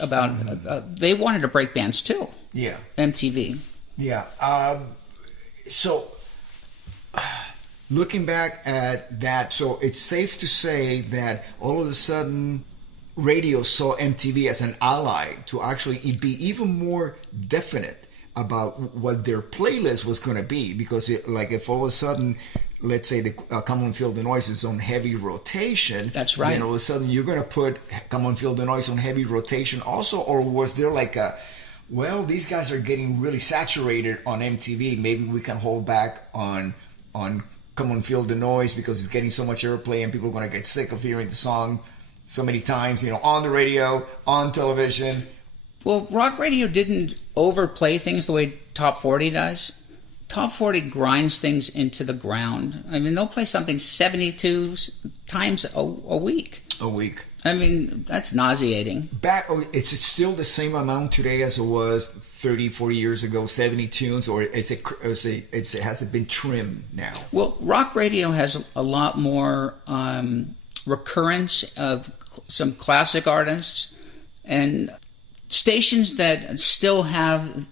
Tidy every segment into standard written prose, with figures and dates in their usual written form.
about they wanted to break bands too. Yeah. MTV. Yeah. So looking back at that, so it's safe to say that all of a sudden radio saw MTV as an ally to actually be even more definite about what their playlist was going to be, because if all of a sudden, let's say the Come On Feel the Noise is on heavy rotation, that's right, then all of a sudden you're going to put Come On Feel the Noise on heavy rotation also? Or was there like well, these guys are getting really saturated on MTV, maybe we can hold back on Come On Feel the Noise because it's getting so much airplay and people are going to get sick of hearing the song so many times, on the radio, on television? Well, rock radio didn't overplay things the way Top 40 does. Top 40 grinds things into the ground. I mean, they'll play something 72 times a week. A week. I mean, that's nauseating. It's still the same amount today as it was 30, 40 years ago, 70 tunes, or has it been trimmed now? Well, rock radio has a lot more recurrence of some classic artists, and stations that still have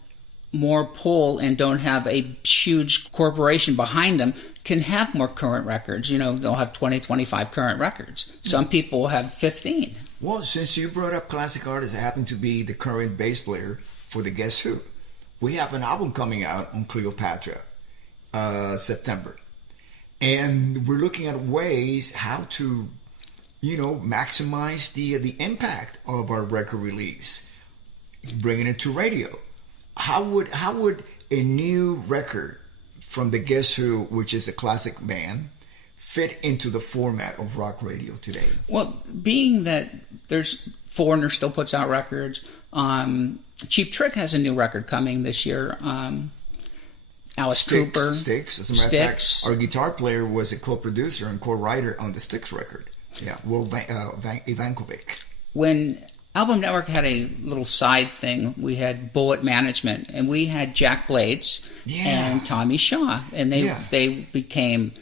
more pull and don't have a huge corporation behind them can have more current records. They'll have 20, 25 current records. Some people have 15. Well, since you brought up classic artists, I happen to be the current bass player for the Guess Who. We have an album coming out on Cleopatra, September. And we're looking at ways how to, maximize the impact of our record release, bringing it to radio. How would a new record from the Guess Who, which is a classic band, fit into the format of rock radio today? Well, being that there's Foreigner still puts out records, Cheap Trick has a new record coming this year. Alice Cooper, Styx. As a matter of fact, our guitar player was a co-producer and co-writer on the Styx record. Yeah, Will Ivankovic. When Album Network had a little side thing, we had Bullet Management, and we had Jack Blades and Tommy Shaw, and they became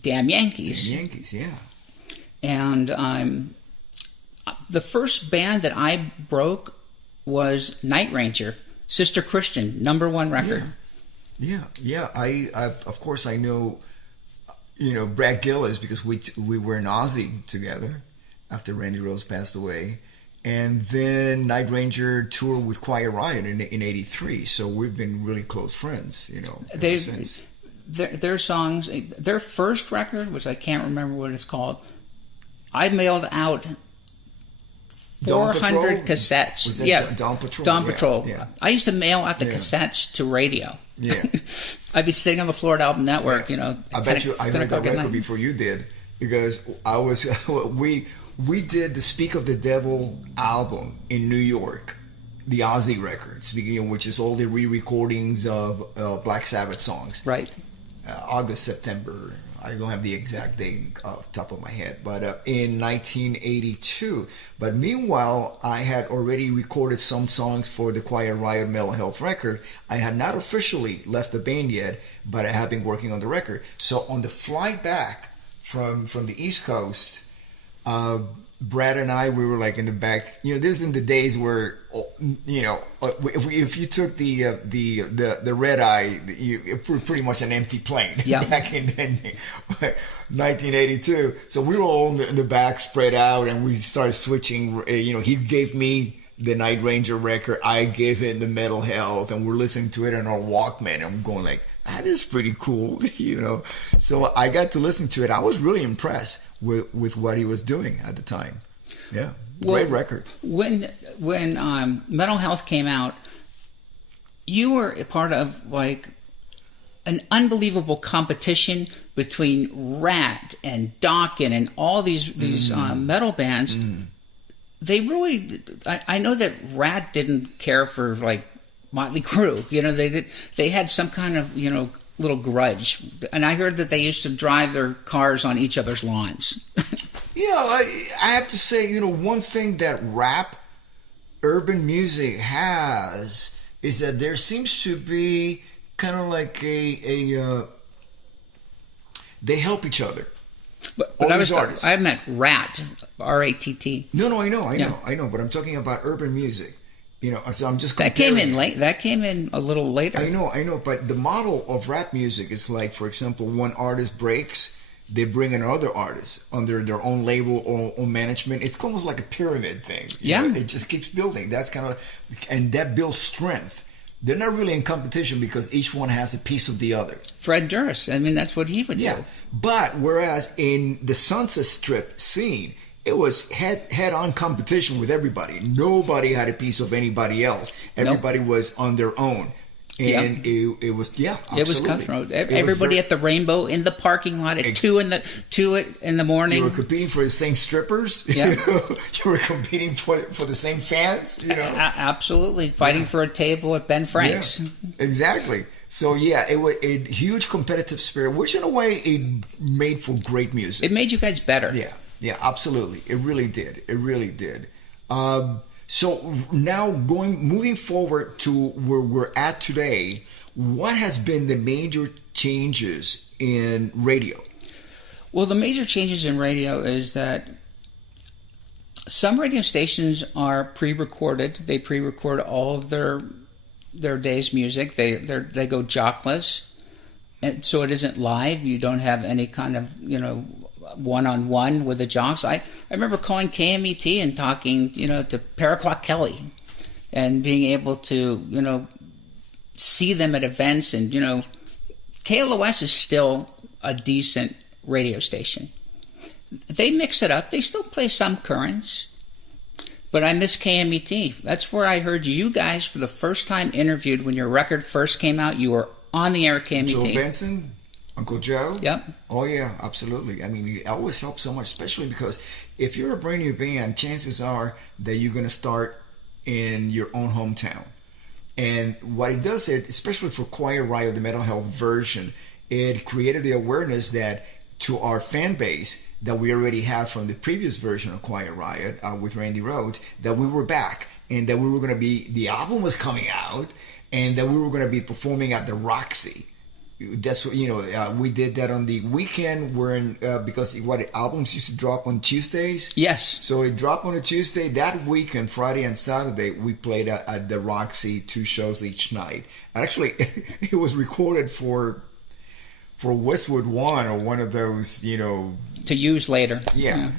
Damn Yankees. Damn Yankees, yeah. And the first band that I broke was Night Ranger, Sister Christian, #1 record. Yeah. I of course I know, Brad Gillis, because we were in Aussie together after Randy Rose passed away. And then Night Ranger toured with Quiet Riot in '83, so we've been really close friends, ever since. Their songs, their first record, which I can't remember what it's called, I mailed out 400 cassettes. Was that Dawn Patrol? Dawn Patrol. Yeah. I used to mail out the cassettes to radio. Yeah. I'd be sitting on the floor at Album Network, I bet you I heard that record before you did, because we did the Speak of the Devil album in New York, the Aussie records, which is all the re-recordings of Black Sabbath songs. Right. August, September. I don't have the exact date off the top of my head, but in 1982. But meanwhile, I had already recorded some songs for the Quiet Riot Mental Health record. I had not officially left the band yet, but I had been working on the record. So on the flight back from the East Coast, Brad and I, we were like in the back. This is in the days where, if you took the red eye, it was pretty much an empty plane. Yeah. Back in 1982. So we were all in the back, spread out, and we started switching. He gave me the Night Ranger record, I gave him the Mental Health, and we're listening to it on our Walkman, and I'm going like, that is pretty cool, So I got to listen to it. I was really impressed with what he was doing at the time. Yeah, great record. When Mental Health came out, you were a part of like an unbelievable competition between Rat and Dokken and all these metal bands. They really, I know that Rat didn't care for like Motley Crue. They had some kind of little grudge, and I heard that they used to drive their cars on each other's lawns. I have to say, one thing that rap, urban music has is that there seems to be kind of like they help each other. But I meant Rat, R-A-T-T. No, I know. But I'm talking about urban music. So I'm just that came in late. That came in a little later. I know. But the model of rap music is like, for example, one artist breaks, they bring another artist under their own label or own management. It's almost like a pyramid thing. It just keeps building. And that builds strength. They're not really in competition because each one has a piece of the other. Fred Durst, that's what he would do. But whereas in the Sunset Strip scene, it was head-on competition with everybody. Nobody had a piece of anybody else. Everybody was on their own. And it was, absolutely. It was cutthroat. Everybody at the Rainbow in the parking lot at 2 in the morning. You were competing for the same strippers. Yeah. You were competing for the same fans. Absolutely. Fighting for a table at Ben Frank's. Yeah, exactly. So it was a huge competitive spirit, which in a way it made for great music. It made you guys better. Yeah, absolutely. It really did. So now moving forward to where we're at today, what has been the major changes in radio? Well, the major changes in radio is that some radio stations are pre-recorded. They pre-record all of their day's music. They go jockless, and so it isn't live. You don't have any kind of one-on-one with the jocks. I remember calling KMET and talking, to Paraquat Kelly and being able to, see them at events. And, KLOS is still a decent radio station. They mix it up. They still play some currents. But I miss KMET. That's where I heard you guys for the first time interviewed when your record first came out. You were on the air at KMET. Joe Benson? Uncle Joe? Yep. Oh, yeah, absolutely. It always helps so much, especially because if you're a brand new band, chances are that you're going to start in your own hometown. And what it does, especially for Quiet Riot, the mental health version, it created the awareness that to our fan base that we already had from the previous version of Quiet Riot with Randy Rhoads, that we were back and that we were going to be, the album was coming out and that we were going to be performing at the Roxy. That's what we did that on the weekend. Because albums used to drop on Tuesdays. Yes. So it dropped on a Tuesday. That weekend, Friday and Saturday, we played at the Roxy 2 shows each night. And actually, it was recorded for Westwood One or one of those, to use later. Yeah.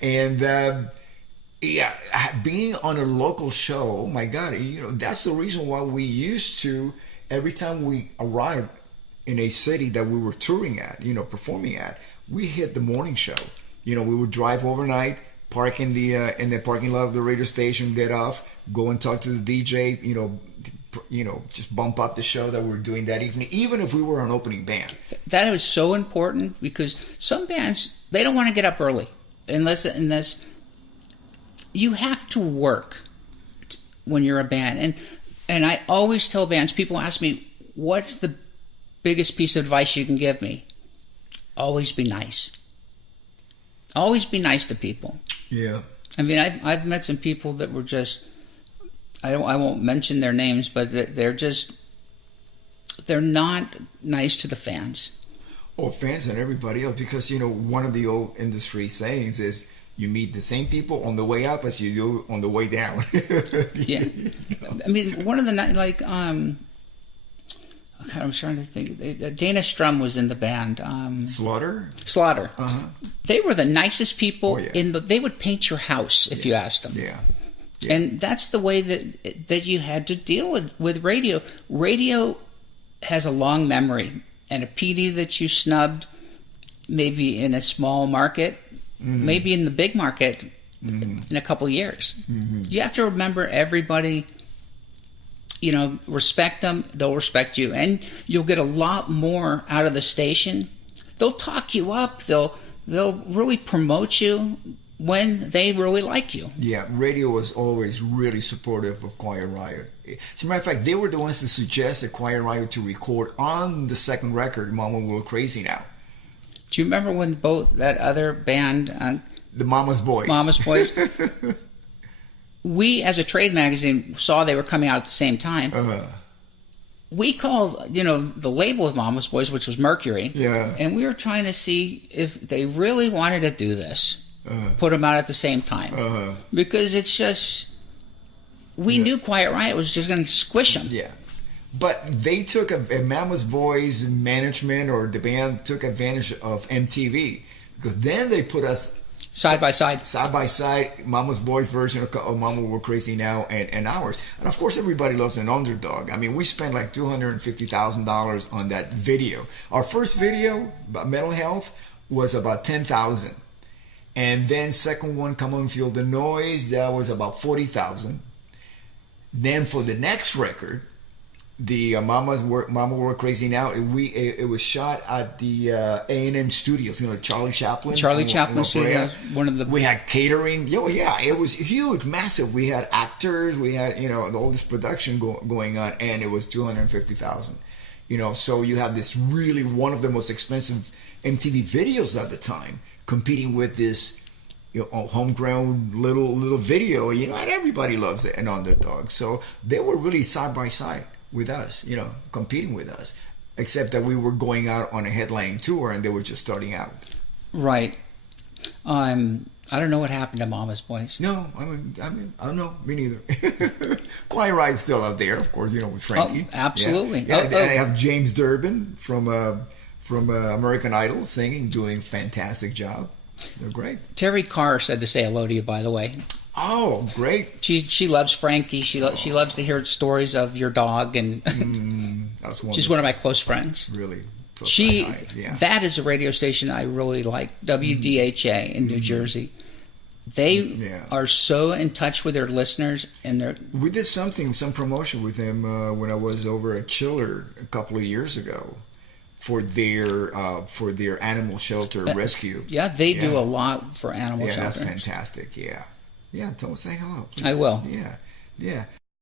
And being on a local show, oh my God, that's the reason why we used to, every time we arrived in a city that we were touring at, performing at, we hit the morning show. We would drive overnight, park in the parking lot of the radio station, get off, go and talk to the DJ, just bump up the show that we were doing that evening, even if we were an opening band. That was so important because some bands, they don't want to get up early unless you have to work when you're a band. And I always tell bands, people ask me, what's the biggest piece of advice you can give me? Always be nice. Always be nice to people. Yeah. I've met some people that were just, I won't mention their names, but they're not nice to the fans. Oh, fans and everybody else, because one of the old industry sayings is you meet the same people on the way up as you do on the way down. Yeah. One of the I'm trying to think. Dana Strum was in the band. Slaughter. Uh-huh. They were the nicest people. Oh, yeah. They would paint your house if you asked them. Yeah. And that's the way that you had to deal with radio. Radio has a long memory, and a PD that you snubbed, maybe in a small market, maybe in the big market, in a couple years. Mm-hmm. You have to remember everybody. Respect them, they'll respect you, and you'll get a lot more out of the station. They'll talk you up, they'll really promote you when they really like you. Yeah, radio was always really supportive of Quiet Riot. As a matter of fact, they were the ones that suggested Quiet Riot to record on the second record, Mama We're Crazy Now. Do you remember when that other band... the Mama's Boys. We, as a trade magazine, saw they were coming out at the same time. we called, the label of Mama's Boys, which was Mercury. Yeah. And we were trying to see if they really wanted to do this. Put them out at the same time. Because it's just, we knew Quiet Riot was just going to squish them. Yeah. But they took a Mama's Boys management, or the band took advantage of MTV. Because then they put us side by side, Mama's Boys version of Mama We're Crazy Now and ours. And of course, everybody loves an underdog. I mean, we spent like $250,000 on that video. Our first video about mental health was about $10,000. And then second one, Come On Feel the Noise, that was about $40,000. Then for the next record, the Mama We're Crazy Now, it was shot at the A&M Studios, Charlie Chaplin Studios, one of the. We had catering. Yeah, it was huge, massive. We had actors, we had all this production going on, and it was $250,000. So you had this really one of the most expensive MTV videos at the time, competing with this homegrown little video. And everybody loves it, an underdog. So they were really side by side with us, competing with us, except that we were going out on a headlining tour and they were just starting out. Right. I don't know what happened to Mama's Boys. No, I don't know. Me neither. Quiet Riot's still out there, of course, with Frankie. Oh, absolutely. Yeah. And I have James Durbin from American Idol singing, doing a fantastic job. They're great. Terry Carr said to say hello to you, by the way. Oh, great! She loves Frankie. She loves to hear stories of your dog, and that's wonderful. She's one of my close friends. Really, that is a radio station I really like. WDHA in New Jersey. They are so in touch with their listeners, and we did some promotion with them when I was over at Chiller a couple of years ago. For their animal shelter rescue. Yeah, they do a lot for animal shelters. Yeah, that's fantastic. Yeah, tell them, say hello, please. I will. Yeah.